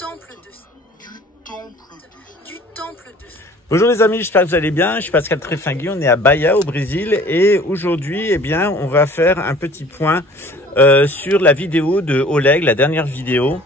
temple de... Bonjour les amis, j'espère que vous allez bien. Je suis Pascal Trefingui, on est à Bahia au Brésil et aujourd'hui, eh bien, on va faire un petit point sur la vidéo de Oleg, la dernière vidéo,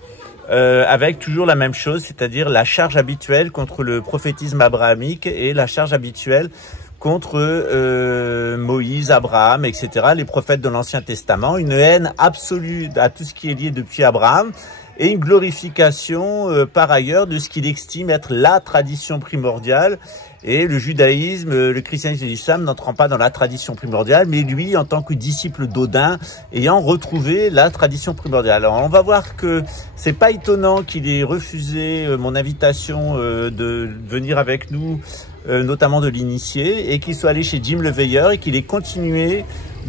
avec toujours la même chose, c'est-à-dire la charge habituelle contre le prophétisme abrahamique et la charge habituelle contre Moïse, Abraham, etc., les prophètes de l'Ancien Testament, une haine absolue à tout ce qui est lié depuis Abraham et une glorification par ailleurs de ce qu'il estime être la tradition primordiale. Et le judaïsme, le christianisme et l'islam n'entrant pas dans la tradition primordiale, mais lui, en tant que disciple d'Odin, ayant retrouvé la tradition primordiale. Alors, on va voir que c'est pas étonnant qu'il ait refusé mon invitation de venir avec nous, notamment de l'initier, et qu'il soit allé chez Jim le Veilleur et qu'il ait continué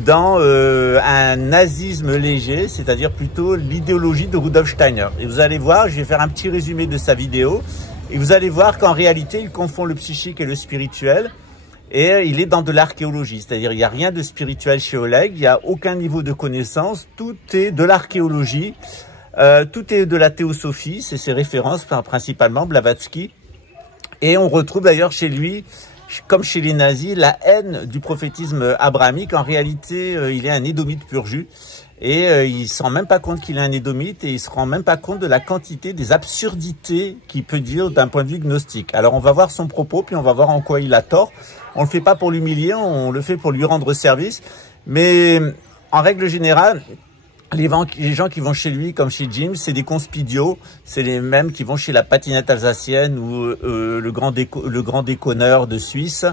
dans un nazisme léger, c'est-à-dire plutôt l'idéologie de Rudolf Steiner. Et vous allez voir, je vais faire un petit résumé de sa vidéo, et vous allez voir qu'en réalité, il confond le psychique et le spirituel, et il est dans de l'archéologie, c'est-à-dire il n'y a rien de spirituel chez Oleg, il n'y a aucun niveau de connaissance, tout est de l'archéologie, tout est de la théosophie, c'est ses références, principalement Blavatsky, et on retrouve d'ailleurs chez lui, comme chez les nazis, la haine du prophétisme abrahamique. En réalité, il est un édomite pur jus et il ne se rend même pas compte qu'il est un édomite et il ne se rend même pas compte de la quantité des absurdités qu'il peut dire d'un point de vue gnostique. Alors on va voir son propos, puis on va voir en quoi il a tort. On ne le fait pas pour l'humilier, on le fait pour lui rendre service. Mais en règle générale, les gens qui vont chez lui, comme chez Jim, c'est des conspidios, c'est les mêmes qui vont chez la patinette alsacienne ou le grand déconneur de Suisse.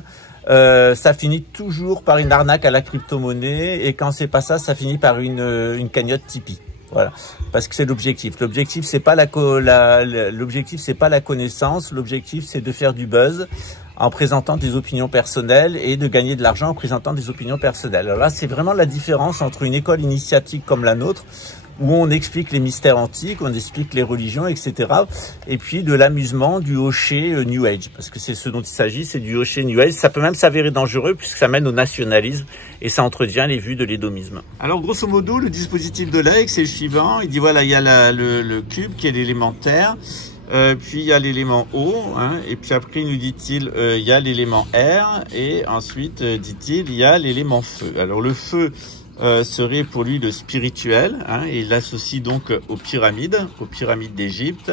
Ça finit toujours par une arnaque à la crypto-monnaie et quand c'est pas ça, ça finit par une cagnotte Tipeee. Voilà, parce que c'est l'objectif. L'objectif c'est pas l'objectif c'est pas la connaissance, l'objectif c'est de faire du buzz en présentant des opinions personnelles et de gagner de l'argent en présentant des opinions personnelles. Alors là, c'est vraiment la différence entre une école initiatique comme la nôtre, où on explique les mystères antiques, on explique les religions, etc. Et puis de l'amusement, du hocher New Age, parce que c'est ce dont il s'agit, c'est du hocher New Age. Ça peut même s'avérer dangereux puisque ça mène au nationalisme et ça entretient les vues de l'édomisme. Alors grosso modo, le dispositif de Oleg, c'est le suivant. Il dit voilà, il y a le cube qui est l'élémentaire. Puis il y a l'élément O, hein, et puis après nous dit-il il y a l'élément R, et ensuite dit-il il y a l'élément feu. Alors le feu serait pour lui le spirituel, hein, et il l'associe donc aux pyramides d'Égypte.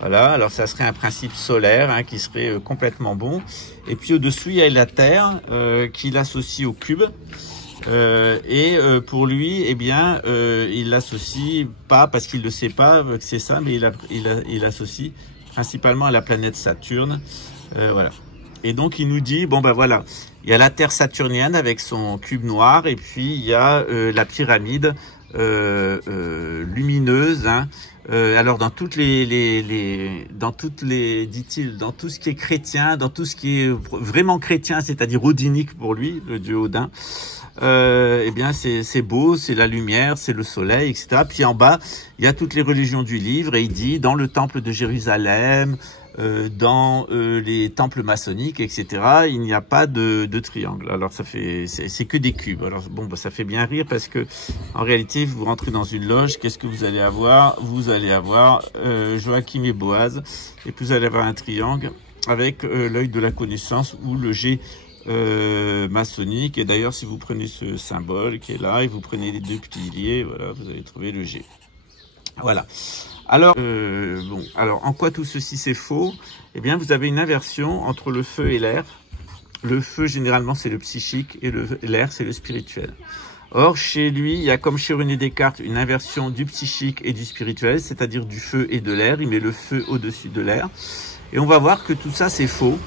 Voilà, alors ça serait un principe solaire hein, qui serait complètement bon. Et puis au-dessous il y a la terre qu'il associe au cube. Pour lui, eh bien, il l'associe pas parce qu'il ne sait pas que c'est ça, mais il l'associe principalement à la planète Saturne, voilà. Et donc il nous dit bon ben voilà, il y a la Terre saturnienne avec son cube noir, et puis il y a la pyramide lumineuse. Hein. Alors dans toutes les dit-il, dans tout ce qui est chrétien, dans tout ce qui est vraiment chrétien, c'est-à-dire odinique pour lui, le dieu Odin. Eh bien c'est beau, c'est la lumière, c'est le soleil, etc. Puis en bas, il y a toutes les religions du livre, et il dit dans le temple de Jérusalem, dans les temples maçonniques, etc. il n'y a pas de triangle. Alors ça fait, c'est que des cubes. Alors bon, bah, ça fait bien rire parce que en réalité, vous rentrez dans une loge, qu'est-ce que vous allez avoir? Vous allez avoir Joachim et Boaz, et puis vous allez avoir un triangle avec l'œil de la connaissance ou le G maçonnique. Et d'ailleurs, si vous prenez ce symbole qui est là et vous prenez les deux piliers, voilà, vous allez trouver le G. Voilà. Alors, alors en quoi tout ceci c'est faux? Eh bien, vous avez une inversion entre le feu et l'air. Le feu, généralement, c'est le psychique, et l'air, c'est le spirituel. Or, chez lui, il y a comme chez René Descartes une inversion du psychique et du spirituel, c'est-à-dire du feu et de l'air. Il met le feu au-dessus de l'air. Et on va voir que tout ça, c'est faux.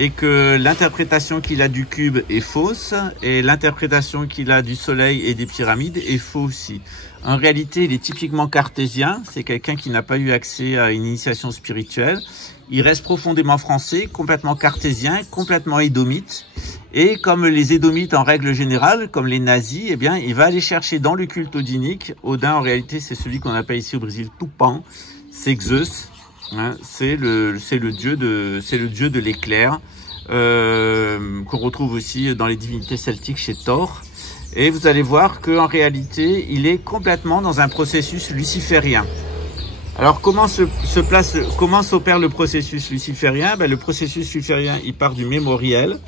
Et que l'interprétation qu'il a du cube est fausse, et l'interprétation qu'il a du soleil et des pyramides est faux aussi. En réalité, il est typiquement cartésien, c'est quelqu'un qui n'a pas eu accès à une initiation spirituelle. Il reste profondément français, complètement cartésien, complètement édomite. Et comme les édomites en règle générale, comme les nazis, eh bien, il va aller chercher dans le culte odinique. Odin, en réalité, c'est celui qu'on appelle ici au Brésil Tupã, c'est Zeus. Hein, c'est le dieu de l'éclair qu'on retrouve aussi dans les divinités celtiques chez Thor. Et vous allez voir qu'en réalité, il est complètement dans un processus luciférien. Alors comment s'opère le processus luciférien? Le processus luciférien, il part du mémoriel,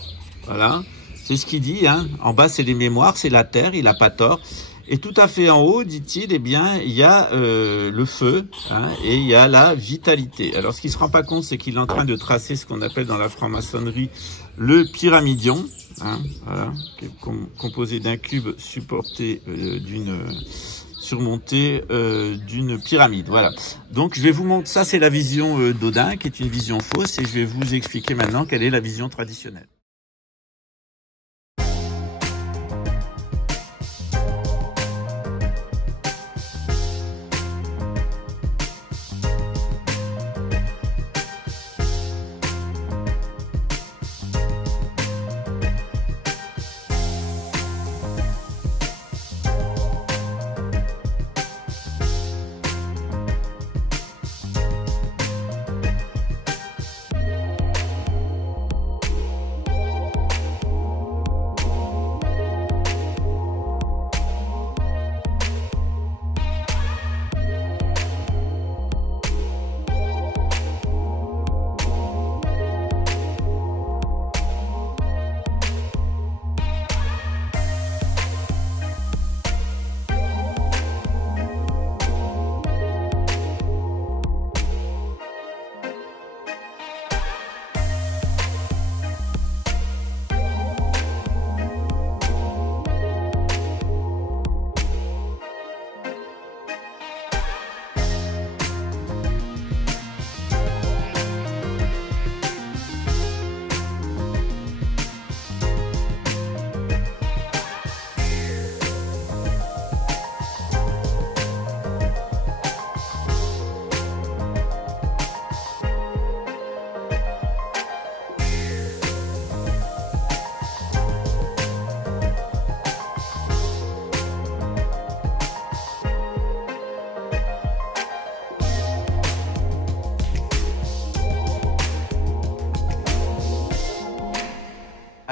voilà, c'est ce qu'il dit, hein. En bas c'est les mémoires, c'est la terre, il n'a pas tort. Et tout à fait en haut, dit-il, eh bien, il y a le feu, hein, et il y a la vitalité. Alors, ce qu'il ne se rend pas compte, c'est qu'il est en train de tracer ce qu'on appelle dans la franc-maçonnerie le pyramidion, hein, voilà, qui est composé d'un cube surmonté d'une pyramide. Voilà. Donc, je vais vous montrer, ça c'est la vision d'Odin, qui est une vision fausse, et je vais vous expliquer maintenant quelle est la vision traditionnelle.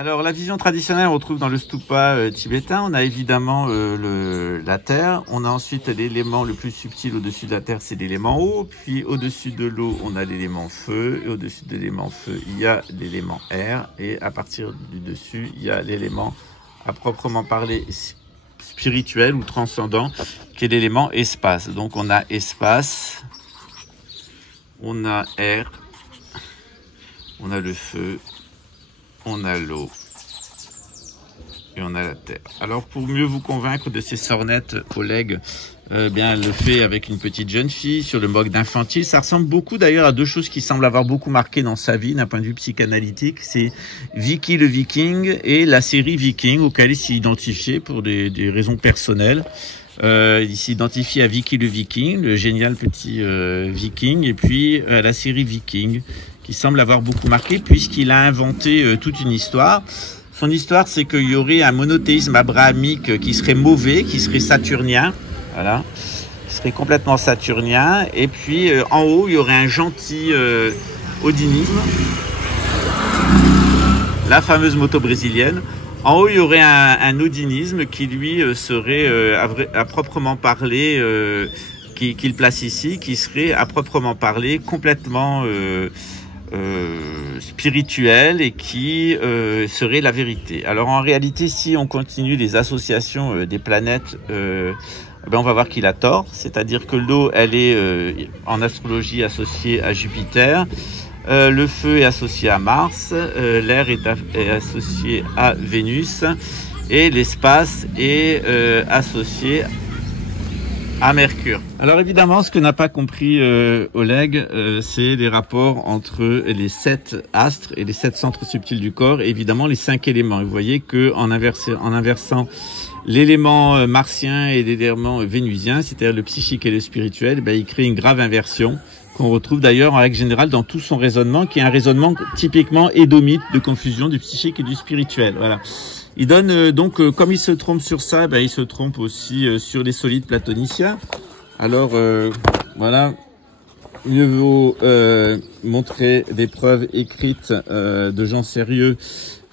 Alors, la vision traditionnelle, on retrouve dans le stupa tibétain. On a évidemment la terre. On a ensuite l'élément le plus subtil au-dessus de la terre, c'est l'élément eau. Puis, au-dessus de l'eau, on a l'élément feu. Et au-dessus de l'élément feu, il y a l'élément air. Et à partir du dessus, il y a l'élément, à proprement parler, spirituel ou transcendant, qui est l'élément espace. Donc, on a espace, on a air, on a le feu, on a l'eau et on a la terre. Alors, pour mieux vous convaincre de ces sornettes, Oleg bien le fait avec une petite jeune fille sur le mode d'infantile. Ça ressemble beaucoup d'ailleurs à deux choses qui semblent avoir beaucoup marqué dans sa vie d'un point de vue psychanalytique. C'est Vicky le Viking et la série Viking, auquel il s'est identifié pour des raisons personnelles. Il s'identifie à Vicky le Viking, le génial petit Viking, et puis à la série Viking, qui semble avoir beaucoup marqué, puisqu'il a inventé toute une histoire. Son histoire, c'est qu'il y aurait un monothéisme abrahamique qui serait mauvais, qui serait saturnien, voilà, qui serait complètement saturnien, et puis en haut, il y aurait un gentil odinisme, la fameuse moto brésilienne. En haut, il y aurait un odinisme qui, lui, serait, à proprement parler, qu'il place ici, qui serait, à proprement parler, complètement spirituel et qui serait la vérité. Alors, en réalité, si on continue les associations des planètes, on va voir qu'il a tort. C'est-à-dire que l'eau, elle est, en astrologie, associée à Jupiter. Le feu est associé à Mars, l'air est associé à Vénus et l'espace est associé à Mercure. Alors évidemment, ce que n'a pas compris Oleg, c'est les rapports entre les 7 astres et les 7 centres subtils du corps, et évidemment les 5 éléments. Vous voyez que en inversant l'élément martien et l'élément vénusien, c'est-à-dire le psychique et le spirituel, il crée une grave inversion qu'on retrouve d'ailleurs en règle générale dans tout son raisonnement, qui est un raisonnement typiquement édomite de confusion du psychique et du spirituel. Voilà. Il donne donc, comme il se trompe sur ça, il se trompe aussi sur les solides platoniciens. Alors voilà, mieux vaut montrer des preuves écrites de gens sérieux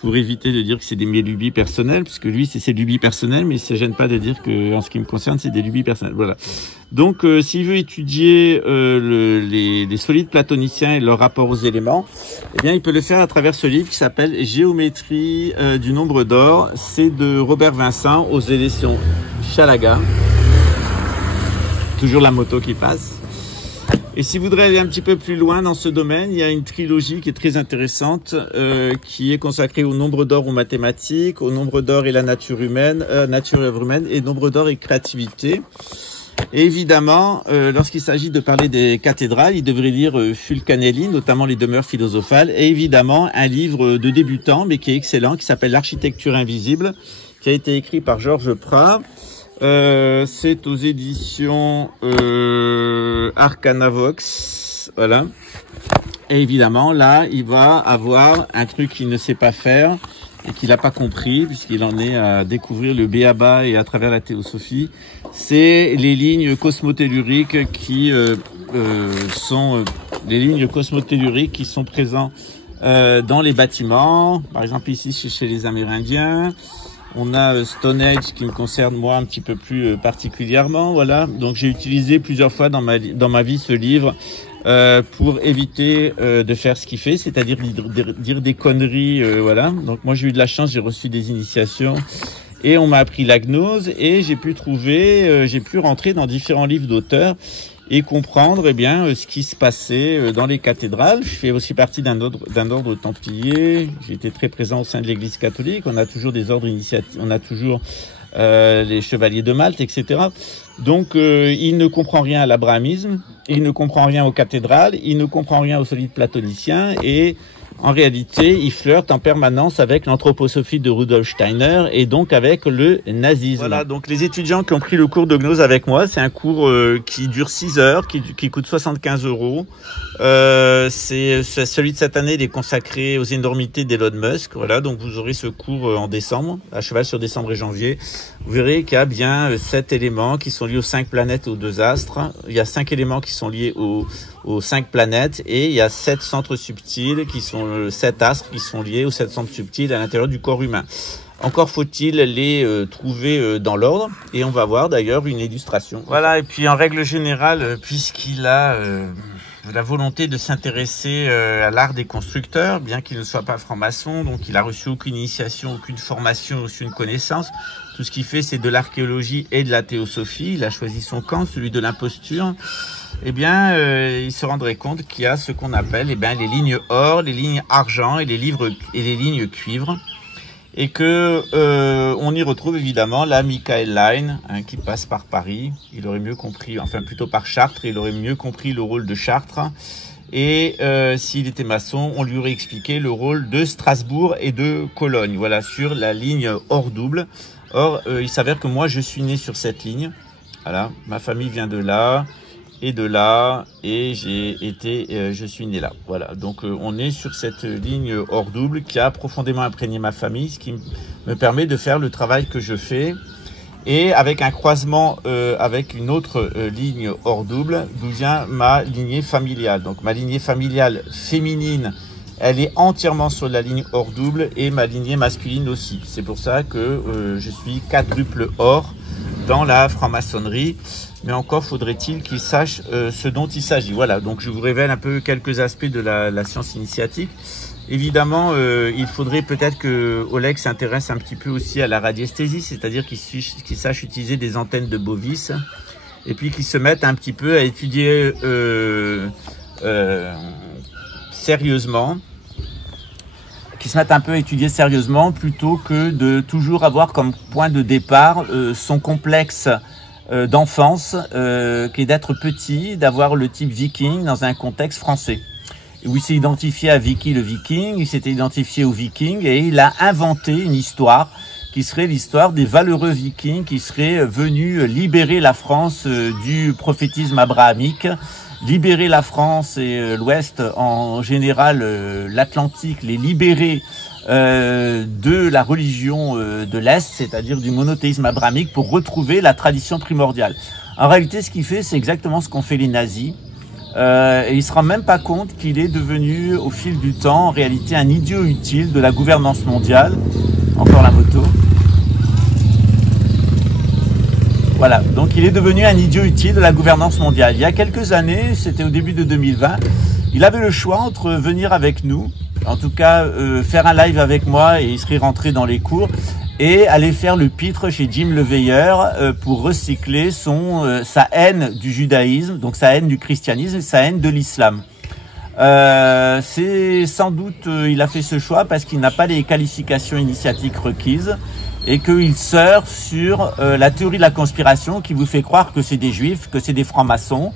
pour éviter de dire que c'est mes lubies personnelles, puisque lui, c'est ses lubies personnelles, mais il ne se gêne pas de dire que, en ce qui me concerne, c'est des lubies personnelles. Voilà. Donc, s'il veut étudier les solides platoniciens et leur rapport aux éléments, eh bien, il peut le faire à travers ce livre qui s'appelle Géométrie du nombre d'or. C'est de Robert Vincent aux éditions Chalaga. Toujours la moto qui passe. Et si vous voudrez aller un petit peu plus loin dans ce domaine, il y a une trilogie qui est très intéressante, qui est consacrée au nombre d'or aux mathématiques, au nombre d'or et la nature humaine, nature et œuvre humaine, et nombre d'or et créativité. Et évidemment, lorsqu'il s'agit de parler des cathédrales, il devrait lire Fulcanelli, notamment les demeures philosophales, et évidemment un livre de débutant, mais qui est excellent, qui s'appelle L'architecture invisible, qui a été écrit par Georges Prat. C'est aux éditions Arcanavox, voilà. Et évidemment, là, il va avoir un truc qu'il ne sait pas faire et qu'il n'a pas compris, puisqu'il en est à découvrir le b.a.-ba et à travers la théosophie. C'est les lignes cosmotelluriques qui sont les lignes cosmotelluriques qui sont présentes dans les bâtiments. Par exemple, ici, chez les Amérindiens. On a Stonehenge qui me concerne moi un petit peu plus particulièrement, voilà. Donc j'ai utilisé plusieurs fois dans ma vie ce livre pour éviter de faire ce qu'il fait, c'est-à-dire dire des conneries, voilà. Donc moi j'ai eu de la chance, j'ai reçu des initiations et on m'a appris la gnose et j'ai pu rentrer dans différents livres d'auteurs et comprendre eh bien ce qui se passait dans les cathédrales. Je fais aussi partie d'un ordre templier. J'ai été très présent au sein de l'Église catholique. On a toujours des ordres initiatiques, on a toujours les chevaliers de Malte, etc. Donc il ne comprend rien à l'abrahamisme, il ne comprend rien aux cathédrales, il ne comprend rien aux solides platoniciens et en réalité, il flirte en permanence avec l'anthroposophie de Rudolf Steiner et donc avec le nazisme. Voilà, donc les étudiants qui ont pris le cours de gnose avec moi, c'est un cours qui dure 6 heures, qui coûte 75 €. Celui de cette année, il est consacré aux énormités d'Elon Musk. Voilà, donc vous aurez ce cours en décembre, à cheval sur décembre et janvier. Vous verrez qu'il y a bien 7 éléments qui sont liés aux 5 planètes et aux 2 astres. Il y a 5 éléments qui sont liés aux 5 planètes et il y a 7 centres subtils qui sont 7 astres qui sont liés aux 7 centres subtils à l'intérieur du corps humain. Encore faut-il les trouver dans l'ordre et on va voir d'ailleurs une illustration. Voilà, et puis en règle générale, puisqu'il a la volonté de s'intéresser à l'art des constructeurs, bien qu'il ne soit pas franc-maçon, donc il a reçu aucune initiation, aucune formation, aucune connaissance. Tout ce qu'il fait, c'est de l'archéologie et de la théosophie. Il a choisi son camp, celui de l'imposture. Eh bien, il se rendrait compte qu'il y a ce qu'on appelle les lignes or, les lignes argent et les lignes cuivre. Et que on y retrouve évidemment la Michael Line qui passe par Paris. Il aurait mieux compris, enfin plutôt par Chartres, il aurait mieux compris le rôle de Chartres. Et s'il était maçon, on lui aurait expliqué le rôle de Strasbourg et de Cologne, voilà, sur la ligne or double. Or, il s'avère que moi, je suis né sur cette ligne. Voilà, ma famille vient de là et de là, et je suis né là. Voilà, donc on est sur cette ligne or double qui a profondément imprégné ma famille, ce qui me permet de faire le travail que je fais. Et avec un croisement avec une autre ligne or double, d'où vient ma lignée familiale. Donc ma lignée familiale féminine, elle est entièrement sur la ligne or double et ma lignée masculine aussi. C'est pour ça que je suis quadruple or dans la franc-maçonnerie. Mais encore faudrait-il qu'il sache ce dont il s'agit. Voilà, donc je vous révèle un peu quelques aspects de la science initiatique. Évidemment, il faudrait peut-être que Oleg s'intéresse un petit peu aussi à la radiesthésie, c'est-à-dire qu'il sache utiliser des antennes de bovis et puis qu'il se mette un petit peu à étudier sérieusement, plutôt que de toujours avoir comme point de départ son complexe d'enfance, qui est d'être petit, d'avoir le type viking dans un contexte français. Où il s'est identifié à Vicky le Viking, il s'était identifié aux Vikings et il a inventé une histoire qui serait l'histoire des valeureux Vikings qui seraient venus libérer la France du prophétisme abrahamique, libérer la France et l'Ouest en général, l'Atlantique, les libérer de la religion de l'Est, c'est-à-dire du monothéisme abrahamique pour retrouver la tradition primordiale. En réalité, ce qu'il fait, c'est exactement ce qu'ont fait les nazis. Et il se rend même pas compte qu'il est devenu au fil du temps en réalité un idiot utile de la gouvernance mondiale. Encore la moto. Voilà, donc il est devenu un idiot utile de la gouvernance mondiale. Il y a quelques années, c'était au début de 2020, il avait le choix entre venir avec nous, en tout cas faire un live avec moi et il serait rentré dans les cours, et aller faire le pitre chez Jim le Veilleur pour recycler sa haine du judaïsme, donc sa haine du christianisme, sa haine de l'islam. C'est sans doute, il a fait ce choix parce qu'il n'a pas les qualifications initiatiques requises et qu'il surfe sur la théorie de la conspiration qui vous fait croire que c'est des juifs, que c'est des francs-maçons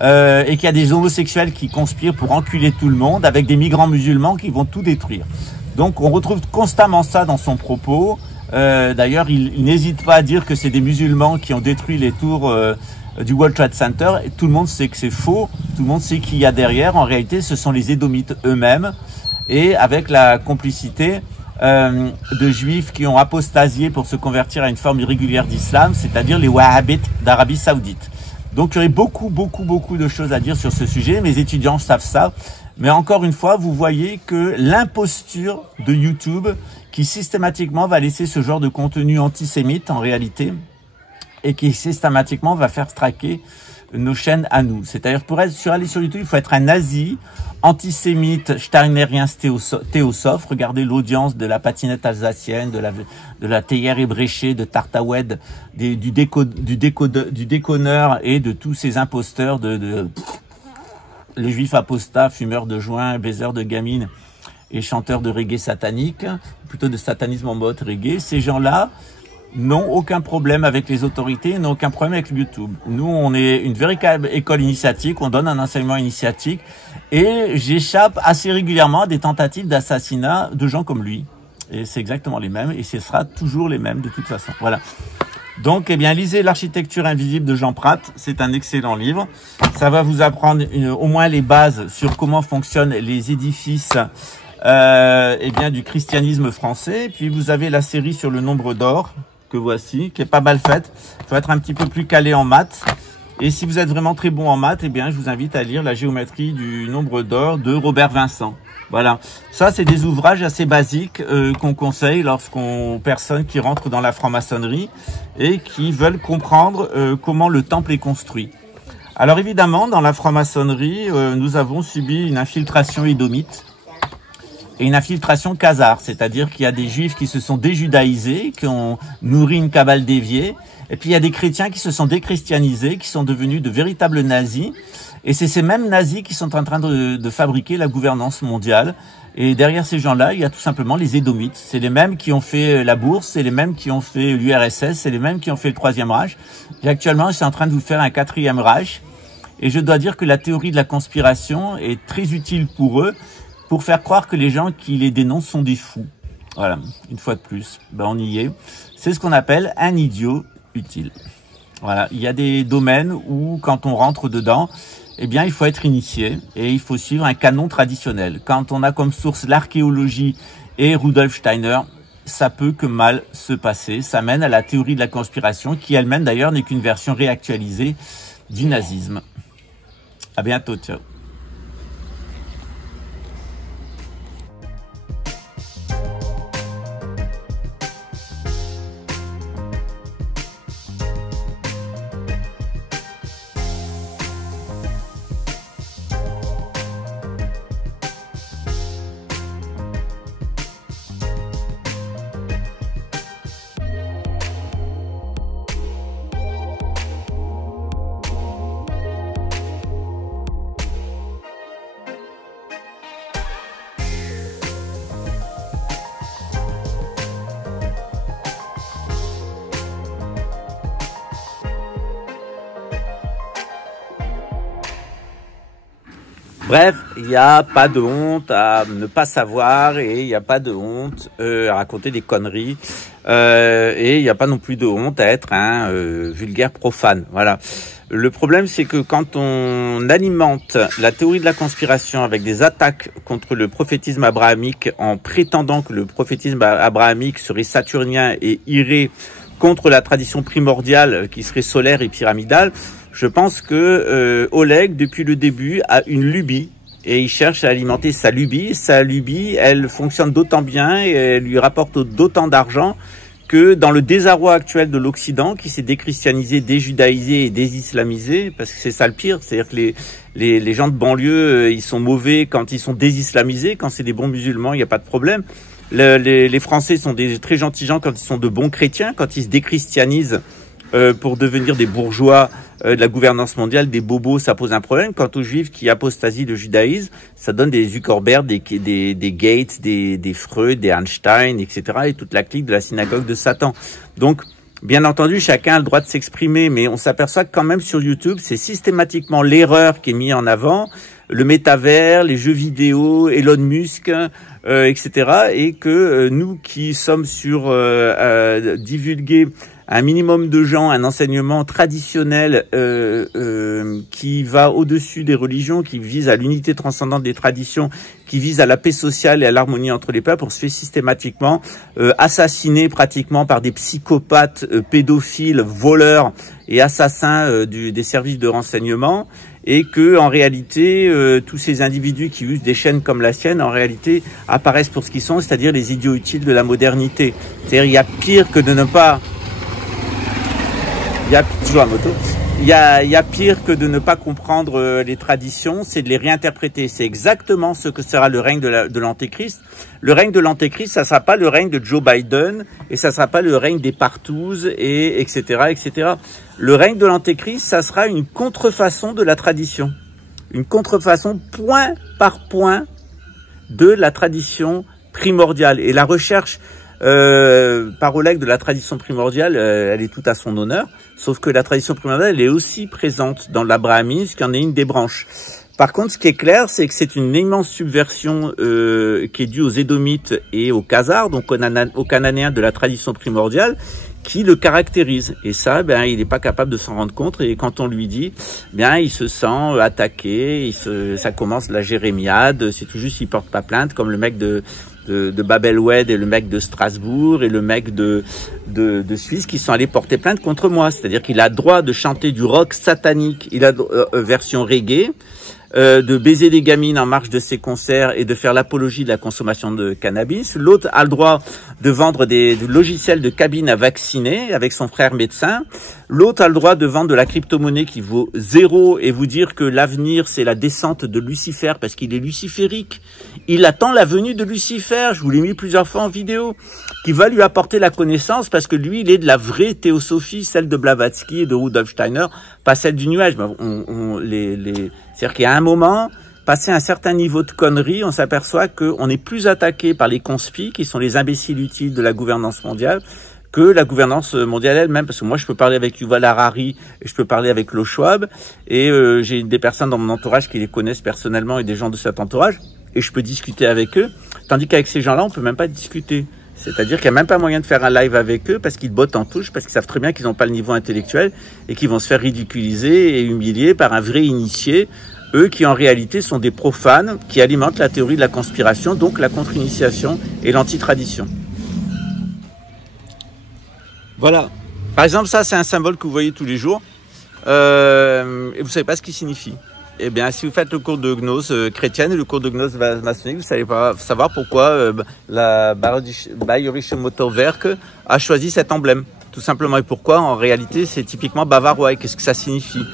et qu'il y a des homosexuels qui conspirent pour enculer tout le monde avec des migrants musulmans qui vont tout détruire. Donc on retrouve constamment ça dans son propos. D'ailleurs, il n'hésite pas à dire que c'est des musulmans qui ont détruit les tours du World Trade Center. Et tout le monde sait que c'est faux. Tout le monde sait qui y a derrière. En réalité, ce sont les Édomites eux-mêmes et avec la complicité de juifs qui ont apostasié pour se convertir à une forme irrégulière d'islam, c'est-à-dire les wahhabites d'Arabie Saoudite. Donc, il y aurait beaucoup de choses à dire sur ce sujet. Mes étudiants savent ça. Mais encore une fois, vous voyez que l'imposture de YouTube qui systématiquement va laisser ce genre de contenu antisémite en réalité et qui systématiquement va faire traquer nos chaînes à nous. C'est-à-dire pour aller sur YouTube, il faut être un nazi, antisémite, steinérien, théosophe. Regardez l'audience de la patinette alsacienne, de la théière ébréchée, de Tartawed, du déconneur et de tous ces imposteurs les juifs apostats, fumeurs de joints, baiseurs de gamines et chanteurs de reggae satanique, plutôt de satanisme en mode reggae. Ces gens-là n'ont aucun problème avec les autorités, n'ont aucun problème avec YouTube. Nous, on est une véritable école initiatique, on donne un enseignement initiatique et j'échappe assez régulièrement à des tentatives d'assassinat de gens comme lui. Et c'est exactement les mêmes et ce sera toujours les mêmes de toute façon. Voilà. Donc, eh bien, lisez L'architecture invisible de Jean Prat. C'est un excellent livre. Ça va vous apprendre au moins les bases sur comment fonctionnent les édifices eh bien, du christianisme français. Puis, vous avez la série sur le nombre d'or que voici, qui est pas mal faite. Il faut être un petit peu plus calé en maths. Et si vous êtes vraiment très bon en maths, eh bien, je vous invite à lire La géométrie du nombre d'or de Robert Vincent. Voilà, ça c'est des ouvrages assez basiques qu'on conseille personnes qui rentrent dans la franc-maçonnerie et qui veulent comprendre comment le temple est construit. Alors évidemment, dans la franc-maçonnerie, nous avons subi une infiltration édomite et une infiltration khazare, c'est-à-dire qu'il y a des juifs qui se sont déjudaïsés, qui ont nourri une cabale déviée, et puis il y a des chrétiens qui se sont déchristianisés, qui sont devenus de véritables nazis. Et c'est ces mêmes nazis qui sont en train de fabriquer la gouvernance mondiale. Et derrière ces gens-là, il y a tout simplement les Édomites. C'est les mêmes qui ont fait la bourse, c'est les mêmes qui ont fait l'URSS, c'est les mêmes qui ont fait le Troisième Reich. Et actuellement, je suis en train de vous faire un Quatrième Reich. Et je dois dire que la théorie de la conspiration est très utile pour eux, pour faire croire que les gens qui les dénoncent sont des fous. Voilà, une fois de plus, ben on y est. C'est ce qu'on appelle un idiot utile. Voilà, il y a des domaines où, quand on rentre dedans, eh bien, il faut être initié et il faut suivre un canon traditionnel. Quand on a comme source l'archéologie et Rudolf Steiner, ça peut que mal se passer. Ça mène à la théorie de la conspiration, qui elle-même d'ailleurs n'est qu'une version réactualisée du nazisme. À bientôt, ciao. Bref, il n'y a pas de honte à ne pas savoir et il n'y a pas de honte à raconter des conneries et il n'y a pas non plus de honte à être un vulgaire profane. Voilà. Le problème, c'est que quand on alimente la théorie de la conspiration avec des attaques contre le prophétisme abrahamique en prétendant que le prophétisme abrahamique serait saturnien et irait contre la tradition primordiale qui serait solaire et pyramidale, Je pense que Oleg, depuis le début, a une lubie et il cherche à alimenter sa lubie. Sa lubie, elle fonctionne d'autant bien et elle lui rapporte d'autant d'argent que dans le désarroi actuel de l'Occident, qui s'est déchristianisé, déjudaïsé et désislamisé, parce que c'est ça le pire, c'est-à-dire que les gens de banlieue, ils sont mauvais quand ils sont désislamisés, quand c'est des bons musulmans, il n'y a pas de problème. Les Français sont des très gentils gens quand ils sont de bons chrétiens, quand ils se déchristianisent pour devenir des bourgeois de la gouvernance mondiale, des bobos, ça pose un problème. Quant aux juifs qui apostasient le judaïsme, ça donne des Zuckerberg, des Gates, des Freud, des Einstein, etc. et toute la clique de la synagogue de Satan. Donc, bien entendu, chacun a le droit de s'exprimer, mais on s'aperçoit que quand même sur YouTube, c'est systématiquement l'erreur qui est mise en avant, le métavers, les jeux vidéo, Elon Musk, etc. Et que nous qui sommes sur divulguer un minimum de gens, un enseignement traditionnel qui va au-dessus des religions, qui vise à l'unité transcendante des traditions, qui vise à la paix sociale et à l'harmonie entre les peuples, on se fait systématiquement assassiner pratiquement par des psychopathes, pédophiles, voleurs et assassins des services de renseignement, et que en réalité tous ces individus qui usent des chaînes comme la sienne en réalité apparaissent pour ce qu'ils sont, c'est-à-dire les idiots utiles de la modernité. C'est-à-dire il y a pire que de ne pas Il y a pire que de ne pas comprendre les traditions, c'est de les réinterpréter. C'est exactement ce que sera le règne de l'Antéchrist. Le règne de l'Antéchrist, ça sera pas le règne de Joe Biden et ça sera pas le règne des partouzes et etc., etc. Le règne de l'Antéchrist, ça sera une contrefaçon de la tradition. Une contrefaçon point par point de la tradition primordiale. Et la recherche par Oleg de la tradition primordiale, elle est tout à son honneur, sauf que la tradition primordiale, elle est aussi présente dans l'abrahamisme, qui en est une des branches. Par contre, ce qui est clair, c'est que c'est une immense subversion qui est due aux Édomites et aux Khazars, donc aux Cananéens de la tradition primordiale, qui le caractérise. Et ça, ben, il n'est pas capable de s'en rendre compte. Et quand on lui dit, bien, il se sent attaqué, ça commence la jérémiade, c'est tout juste, il porte pas plainte, comme le mec de Babelwed et le mec de Strasbourg et le mec de Suisse qui sont allés porter plainte contre moi. C'est-à-dire qu'il a droit de chanter du rock satanique, il a version reggae, de baiser des gamines en marge de ses concerts et de faire l'apologie de la consommation de cannabis. L'autre a le droit de vendre des logiciels de cabine à vacciner avec son frère médecin. L'autre a le droit de vendre de la crypto-monnaie qui vaut 0 et vous dire que l'avenir, c'est la descente de Lucifer parce qu'il est luciférique. Il attend la venue de Lucifer, je vous l'ai mis plusieurs fois en vidéo, qui va lui apporter la connaissance parce que lui, il est de la vraie théosophie, celle de Blavatsky et de Rudolf Steiner, pas celle du nuage. C'est-à-dire qu'il y a un moment, passé un certain niveau de conneries, on s'aperçoit qu'on est plus attaqué par les conspis, qui sont les imbéciles utiles de la gouvernance mondiale, que la gouvernance mondiale elle-même, parce que moi je peux parler avec Yuval Harari et je peux parler avec Klaus Schwab, et j'ai des personnes dans mon entourage qui les connaissent personnellement et des gens de cet entourage, et je peux discuter avec eux, tandis qu'avec ces gens-là, on peut même pas discuter. C'est-à-dire qu'il n'y a même pas moyen de faire un live avec eux parce qu'ils bottent en touche, parce qu'ils savent très bien qu'ils n'ont pas le niveau intellectuel et qu'ils vont se faire ridiculiser et humilier par un vrai initié, eux qui en réalité sont des profanes qui alimentent la théorie de la conspiration, donc la contre-initiation et l'anti-tradition. Voilà. Par exemple, ça c'est un symbole que vous voyez tous les jours et vous ne savez pas ce qu'il signifie. Eh bien, si vous faites le cours de gnose chrétienne et le cours de gnose maçonnique, vous savez pas savoir pourquoi la Bayerische Motorwerk a choisi cet emblème. Tout simplement. Et pourquoi, en réalité, c'est typiquement bavarois. Et qu'est-ce que ça signifie?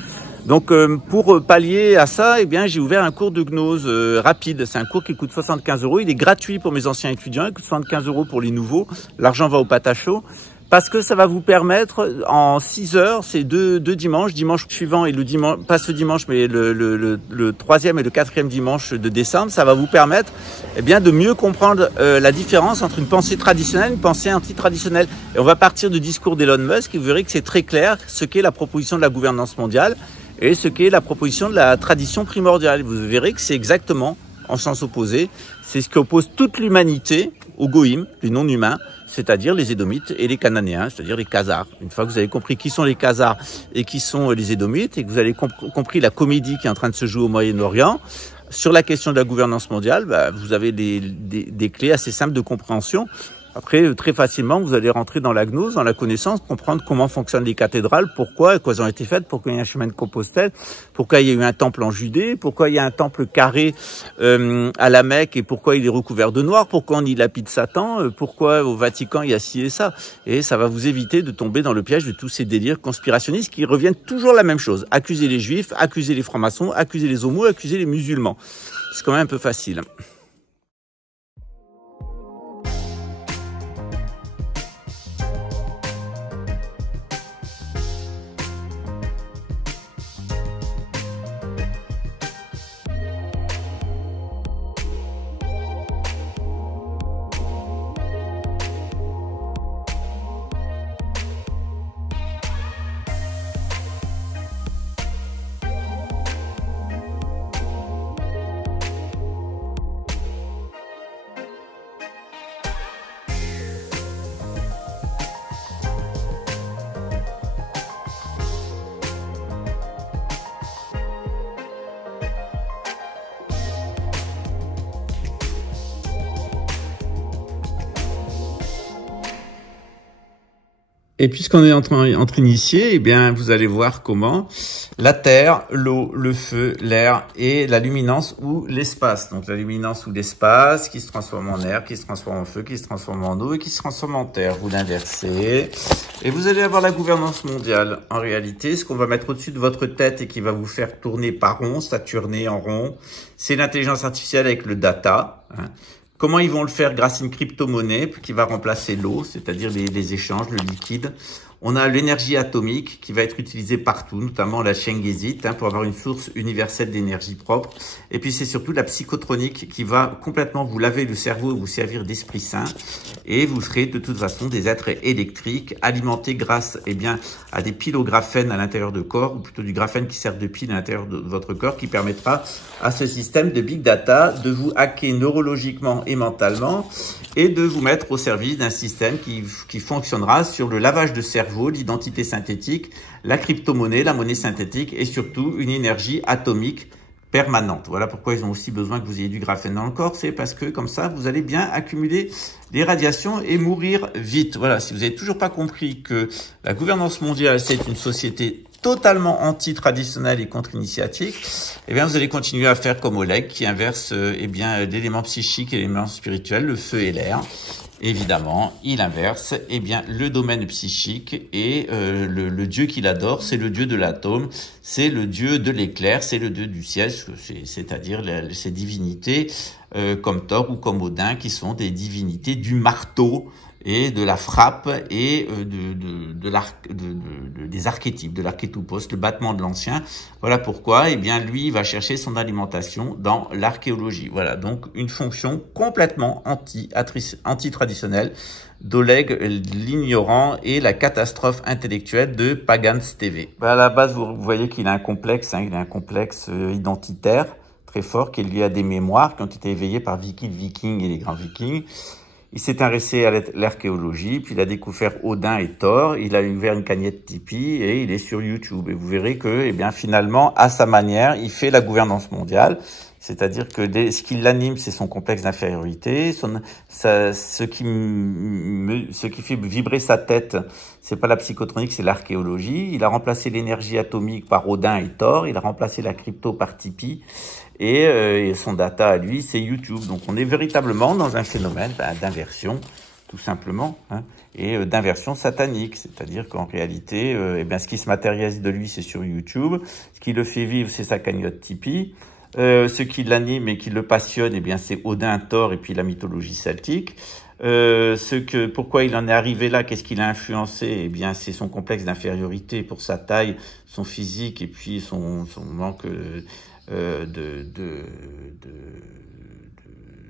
Donc, pour pallier à ça, eh bien, j'ai ouvert un cours de gnose rapide. C'est un cours qui coûte 75 €. Il est gratuit pour mes anciens étudiants. Il coûte 75 € pour les nouveaux. L'argent va au patachot. Parce que ça va vous permettre, en 6 heures, c'est deux dimanches, dimanche suivant et le dimanche, pas ce dimanche, mais le troisième et le quatrième dimanche de décembre, ça va vous permettre, eh bien, de mieux comprendre la différence entre une pensée traditionnelle et une pensée anti-traditionnelle. Et on va partir du discours d'Elon Musk et vous verrez que c'est très clair ce qu'est la proposition de la gouvernance mondiale et ce qu'est la proposition de la tradition primordiale. Vous verrez que c'est exactement en sens opposé. C'est ce qui oppose toute l'humanité aux goïms, les non-humains, c'est-à-dire les Édomites et les Cananéens, c'est-à-dire les Khazars. Une fois que vous avez compris qui sont les Khazars et qui sont les Édomites, et que vous avez compris la comédie qui est en train de se jouer au Moyen-Orient, sur la question de la gouvernance mondiale, bah, vous avez des clés assez simples de compréhension. Après, très facilement, vous allez rentrer dans la gnose, dans la connaissance, comprendre comment fonctionnent les cathédrales, pourquoi elles ont été faites, pourquoi il y a un chemin de Compostelle, pourquoi il y a eu un temple en Judée, pourquoi il y a un temple carré à la Mecque et pourquoi il est recouvert de noir, pourquoi on y lapide Satan, pourquoi au Vatican il y a ci et ça. Et ça va vous éviter de tomber dans le piège de tous ces délires conspirationnistes qui reviennent toujours la même chose. Accuser les juifs, accuser les francs-maçons, accuser les homos, accuser les musulmans. C'est quand même un peu facile. Et puisqu'on est entre initiés, eh bien, vous allez voir comment la terre, l'eau, le feu, l'air et la luminance ou l'espace. Donc, la luminance ou l'espace qui se transforme en air, qui se transforme en feu, qui se transforme en eau et qui se transforme en terre. Vous l'inversez et vous allez avoir la gouvernance mondiale. En réalité, ce qu'on va mettre au-dessus de votre tête et qui va vous faire tourner par rond, Saturner en rond, c'est l'intelligence artificielle avec le data, hein. Comment ils vont le faire? Grâce à une crypto-monnaie qui va remplacer l'eau, c'est-à-dire les échanges, le liquide. On a l'énergie atomique qui va être utilisée partout, notamment la Changésite, pour avoir une source universelle d'énergie propre. Et puis c'est surtout la psychotronique qui va complètement vous laver le cerveau et vous servir d'esprit saint. Et vous serez de toute façon des êtres électriques alimentés grâce à des piles au graphène à l'intérieur de corps, ou plutôt du graphène qui sert de pile à l'intérieur de votre corps, qui permettra à ce système de Big Data de vous hacker neurologiquement et mentalement et de vous mettre au service d'un système qui fonctionnera sur le lavage de cerveau, l'identité synthétique, la crypto-monnaie, la monnaie synthétique et surtout une énergie atomique permanente. Voilà pourquoi ils ont aussi besoin que vous ayez du graphène dans le corps, c'est parce que comme ça, vous allez bien accumuler des radiations et mourir vite. Voilà, si vous n'avez toujours pas compris que la gouvernance mondiale, c'est une société totalement anti-traditionnelle et contre-initiatique, eh bien, vous allez continuer à faire comme Oleg qui inverse l'élément psychique et l'élément spirituel, le feu et l'air. Évidemment, il inverse le domaine psychique et le dieu qu'il adore, c'est le dieu de l'atome, c'est le dieu de l'éclair, c'est le dieu du ciel, c'est-à-dire ces divinités comme Thor ou comme Odin qui sont des divinités du marteau et de la frappe et des archétypes, de l'archétopos, le battement de l'ancien. Voilà pourquoi, lui, il va chercher son alimentation dans l'archéologie. Voilà, donc une fonction complètement anti-traditionnelle d'Oleg l'ignorant et la catastrophe intellectuelle de Pagans TV. À la base, vous voyez qu'il a un complexe, il a un complexe identitaire très fort qui est lié à des mémoires qui ont été éveillées par Vicky le Viking et les grands Vikings. Il s'est intéressé à l'archéologie, puis il a découvert Odin et Thor, il a ouvert une cagnotte Tipeee et il est sur YouTube. Et vous verrez que, finalement, à sa manière, il fait la gouvernance mondiale. C'est-à-dire que ce qui l'anime, c'est son complexe d'infériorité. Ce qui fait vibrer sa tête, c'est pas la psychotronique, c'est l'archéologie. Il a remplacé l'énergie atomique par Odin et Thor. Il a remplacé la crypto par Tipeee. Et son data à lui, c'est YouTube. Donc on est véritablement dans un phénomène d'inversion, tout simplement, et d'inversion satanique. C'est-à-dire qu'en réalité, ce qui se matérialise de lui, c'est sur YouTube. Ce qui le fait vivre, c'est sa cagnotte Tipeee. Ce qui l'anime et qui le passionne, c'est Odin, Thor et puis la mythologie celtique. Pourquoi il en est arrivé là, qu'est-ce qui l'a influencé? C'est son complexe d'infériorité pour sa taille, son physique et puis son manque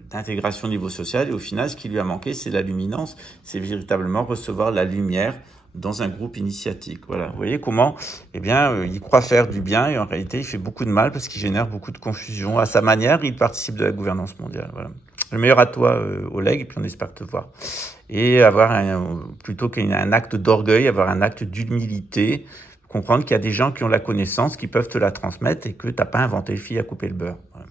d'intégration au niveau social. Et au final, ce qui lui a manqué, c'est la luminance, c'est véritablement recevoir la lumière dans un groupe initiatique. Voilà, vous voyez comment, il croit faire du bien et en réalité, il fait beaucoup de mal parce qu'il génère beaucoup de confusion. À sa manière, il participe de la gouvernance mondiale. Voilà. Le meilleur à toi, Oleg, et puis on espère te voir. Et plutôt qu'un acte d'orgueil, avoir un acte d'humilité, comprendre qu'il y a des gens qui ont la connaissance, qui peuvent te la transmettre et que t'as pas inventé le fil à couper le beurre. Voilà.